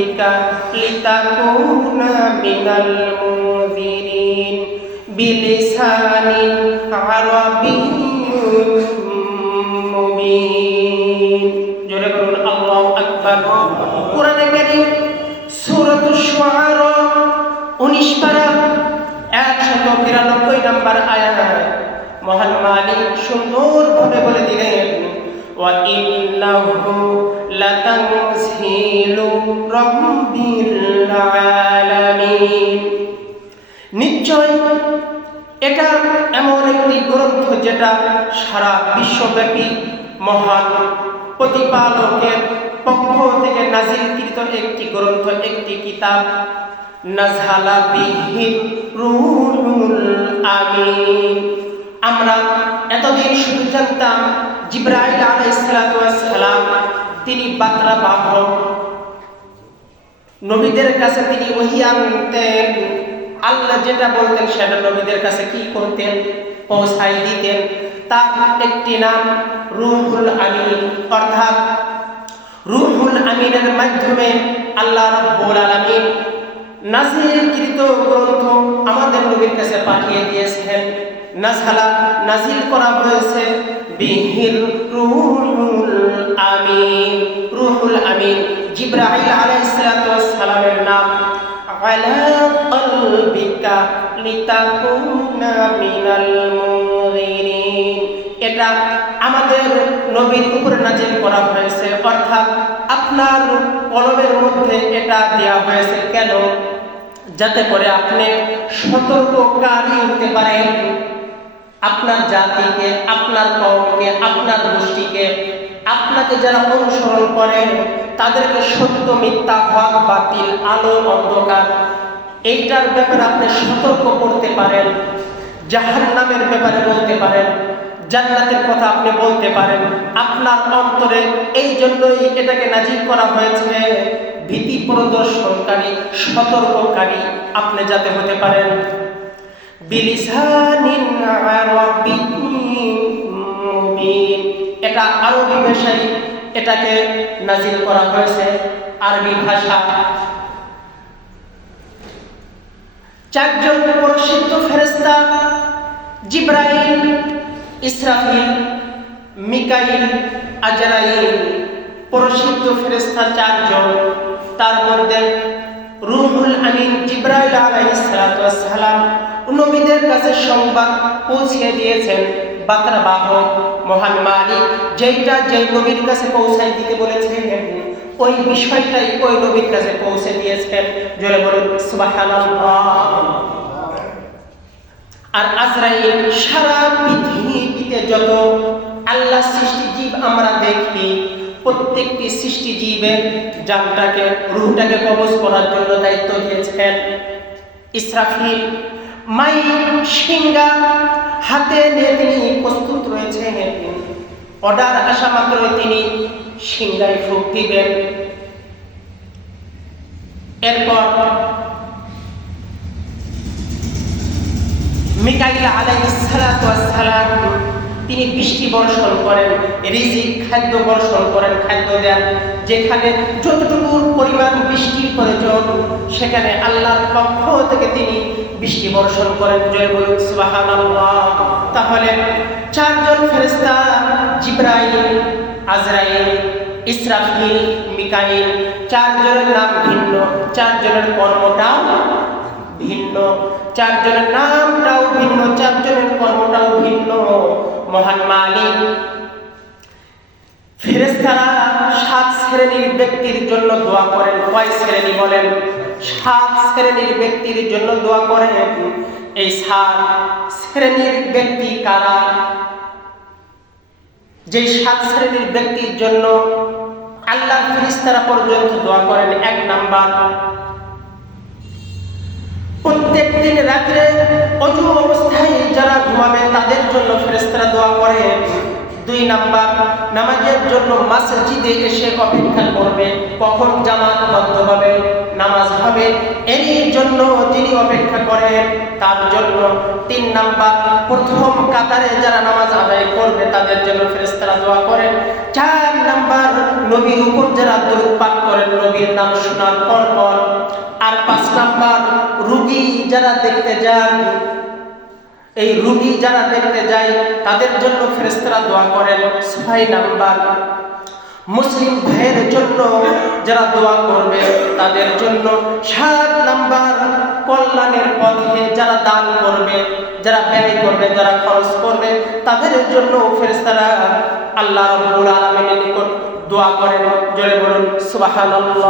قلبك لتكون من المنذرين بلسان عربي মুবিন জোরে বলুন আল্লাহু আকবার কোরআনে কারীম সূরাতুশ শুআরা 19 পারা 193 নম্বর আয়াত মহান মালিক সুন্দরভাবে বলে দিলেন ওয়া ইন্নাহু লাতানজিলু রাব্বিল আলামিন নিশ্চয় এটা এমন একটি গ্রন্থ যেটা সারা বিশ্বব্যাপী মহান প্রতিপালকের পক্ষ থেকে নাজিলকৃত একটি গ্রন্থ, একটি কিতাব। আমিন। আমরা এতদিন শুধু জানতাম জিব্রাইল আলাইহিস সালাম, তিনি বার্তা বাহক। নবীদের কাছে তিনি ওহি আনতেন। আল্লাহ যেটা বলতেন সেটা নবীদের কাছে কি করতেন? পৌঁছাই দিতেন। তার একটি নাম রুহুল আমিন। অর্থাৎ রুহুল আমিনের মাধ্যমে আল্লাহ রাব্বুল আলামিন নাজিলকৃত গ্রন্থ আমাদের নবীর কাছে পাঠিয়ে দিয়েছেন। নাজহালা নাজিল করা হয়েছে, বিহির রুহুল আমিন রুহুল আমিন। জিব্রাইল আলাইহিস সালামের নাম, আলা কলবিকা লিতাকুনা মিনাল এটা আমাদের নবীর উপরে নাজিল করা হয়েছে, অর্থাৎ আপনার কলমের মধ্যে এটা দেয়া হয়েছে। কেন? যাতে করে আপনি সতর্ককারী হতে পারেন। আপনার জাতিকে, আপনার কমকে আপনার গোষ্ঠীকে, আপনাকে যারা অনুসরণ করেন, তাদেরকে সত্য, মিথ্যা, হক, বাতিল, আলো, অন্ধকার, এইটার ব্যাপারে আপনি সতর্ক করতে পারেন জাহান নামের ব্যাপারে বলতে পারেন, জান্নাতের কথা আপনি বলতে পারেন। আপনার অন্তরে এই জন্যই এটাকে নাজির করা হয়েছে, ভীতি প্রদর্শনকারী, সতর্ককারী আপনি যাতে হতে পারেন। বিলিসানিন মুবিন। এটা আরবি ভাষায় এটাকে নাজিল করা হয়েছে, আরবি ভাষা। চারজন প্রসিদ্ধ ফেরেশতা জিব্রাইল, ইসরাফিল, মিকাইল, আজরাইল, প্রসিদ্ধ ফেরেশতা চারজন। তার মধ্যে রুহুল আমিন জিব্রাইল আলাইহিস সালাম নবীদের কাছে সংবাদ পৌঁছে দিয়েছেন বার্তা বাহক মহান যেইটা যেই নবীর কাছে পৌঁছাই দিতে বলেছেন ওই বিষয়টাই ওই নবীর কাছে পৌঁছে দিয়েছেন। জোরে বলুন আর আজরাইল সারা পৃথিবীতে যত আল্লাহ সৃষ্টি জীব আমরা দেখি, প্রত্যেকটি সৃষ্টি জীবের জানটাকে রুহটাকে কবজ করার জন্য দায়িত্ব দিয়েছেন ইসরাফিল। মাই সিঙ্গা হাতে নিয়ে তিনি প্রস্তুত রয়েছেন অর্ডার আসা মাত্র তিনি সিঙ্গায় ফুক দিবেন। এরপর মিকাইল আলাই সালাম তিনি বৃষ্টি বর্ষণ করেন, রিজিক খাদ্য বর্ষণ করেন, খাদ্য দেন। যেখানে যতটুকু পরিমাণ বৃষ্টির প্রয়োজন, সেখানে আল্লাহর পক্ষ থেকে তিনি বৃষ্টি বর্ষণ করেন। জয় সুবহানাল্লাহ। তাহলে চারজন ফেরেশতা, জিব্রাইল, আজরাইল, ইসরাফিল, মিকাইল, চারজনের নাম ভিন্ন, চারজনের কর্মটা ভিন্ন। চারজনের নামটাও ভিন্ন, চারজনের কর্মটাও ভিন্ন। মহান মালিক ফেরেস্তারা সাত শ্রেণির ব্যক্তির জন্য দোয়া করেন। কয় শ্রেণি বলেন? সাত শ্রেণির ব্যক্তির জন্য দোয়া করেন। এই সাত শ্রেণির ব্যক্তি কারা? যে সাত শ্রেণির ব্যক্তির জন্য আল্লাহ ফিরিস্তারা পর্যন্ত দোয়া করেন, এক নাম্বার। প্রত্যেক জন্য ফেরেস্তারা দোয়া করে। দুই নাম্বার, নামাজের জন্য মসজিদে এসে অপেক্ষা করবে। কখন জামাত বন্ধ হবে? নামাজ হবে এরই জন্য যিনি অপেক্ষা করেন, তার জন্য। তিন নাম্বার, প্রথম কাতারে যারা নামাজ আদায় করবে, তাদের জন্য ফেরেস্তারা দোয়া করেন। চার নাম্বার, নবীর উপর যারা দরুদ পাঠ করেন, নবীর নাম শোনার পর পর। আর পাঁচ নাম্বার, রুগী যারা দেখতে যান এই রুগী যারা দেখতে যায়, তাদের জন্য ফেরেস্তারা দোয়া করেন ছয় নাম্বার। মুসলিম ভাইয়ের জন্য যারা দোয়া করবে, তাদের জন্য সাত নাম্বার কল্যাণের পথে যারা দান করবে, যারা ব্যয় করবে, যারা খরচ করবে, তাদের জন্য ফেরেস্তারা আল্লাহ রব্বুল আলামিনের নিকট দোয়া করেন। জোরে বলুন, সুবহানাল্লাহ।